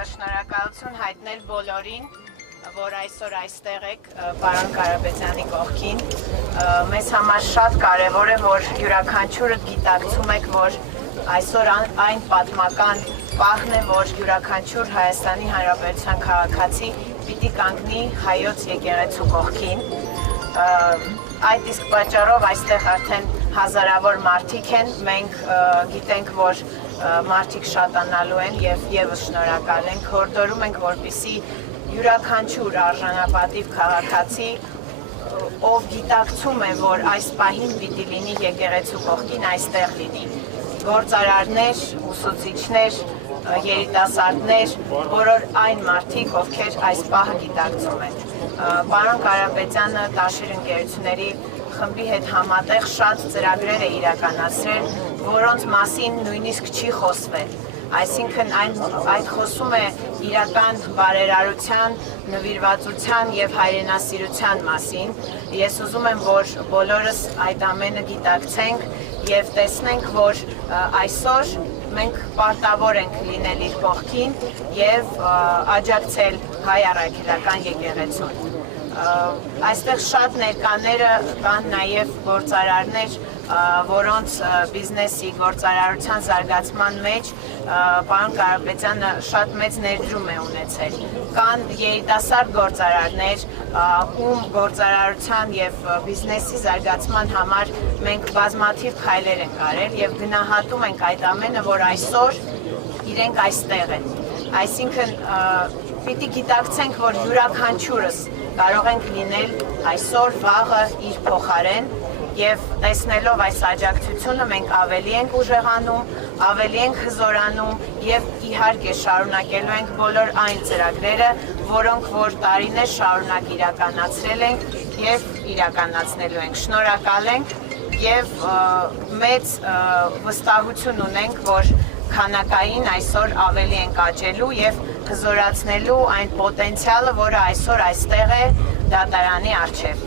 Շնորհակալություն հայտնել բոլորին, որ այսօր այստեղ եք պարոն Կարապետյանի կողքին։ Մեզ համար շատ կարևոր է, որ յուրաքանչյուրը գիտակցում եք, որ այսօր այն պատմական պահն է, որ յուրաքանչյուր Հայաստանի Հանրապետության քաղաքացի պիտի կանգնի հայոց եկեղեցու կողքին։ Այդ իսկ պատճառով այստեղ արդեն հազարավոր մարդիկ են, մենք գիտենք, որ մարդիկ շատանալու են և ևս շնորհակալ ենք, հորդորում ենք, որպեսզի յուրաքանչյուր արժանապատիվ քաղաքացի, ով գիտակցում է, որ այս պահին պիտի լինի եկեղեցու կողքին, այստեղ լինի։ Գործարարներ, ուսուցիչներ, երիտասարդներ, բոլոր այն մարդիկ, ովքեր այս պահը գիտակցում են։ Պարոն Կարապետյանը Տաշիր ընկերությունների խմբի հետ համատեղ շատ ծրագրեր է իրականացրել, որոնց մասին նույնիսկ չի խոսվել։ Այսինքն այդ խոսում է իրական բարերարության, նվիրվածության և հայրենասիրության մասին։ Ես ուզում եմ, որ բոլորս այդ ամենը գիտակցենք և տեսնենք, որ այսօր մենք պարտավոր ենք լինել իր կողքին և աջակցել հայ առաքելական եկեղեցուն։ Այստեղ շատ ներկաները կան նաև գործարարներ, որոնց բիզնեսի, գործարարության զարգացման մեջ պարոն Կարապետյանը շատ մեծ ներդրում է ունեցել։ Կան երիտասարդ գործարարներ, ում գործարարության և բիզնեսի զարգացման համար մենք բազմաթիվ քայլեր ենք արել և գնահատում ենք այդ ամենը, որ այսօր իրենք այստեղ են։ Այսինքն պիտի գիտակցենք, որ յուրաքանչյուրս կարող ենք լինել այսօր վաղը իր փոխարեն և տեսնելով այս աջակցությունը մենք ավելի ենք ուժեղանում, ավելի ենք հզորանում և իհարկե շարունակելու ենք բոլոր այն ծրագրերը, որոնք որ տարիներ շարունակ իրականացրել ենք և իրականացնելու ենք։ Շնորհակալ ենք և մեծ վստահություն ունենք, որ քանակային այսօր ավելի ենք աճելու և հզորացնելու այն պոտենցիալը, որը այսօր այստեղ է դատարանի առջև։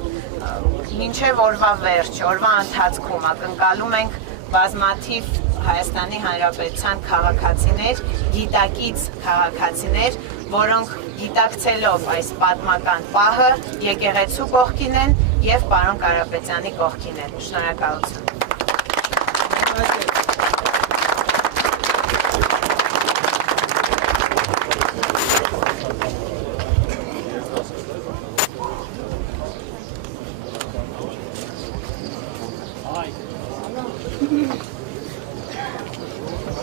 Մինչև օրվա վերջ, օրվա ընթացքում ակնկալում ենք բազմաթիվ Հայաստանի Հանրապետության քաղաքացիներ, գիտակից քաղաքացիներ, որոնք գիտակցելով այս պատմական պահը եկեղեցու կողքին են և պարոն Կարապետյանի կողքին են։ Շնորհակալություն։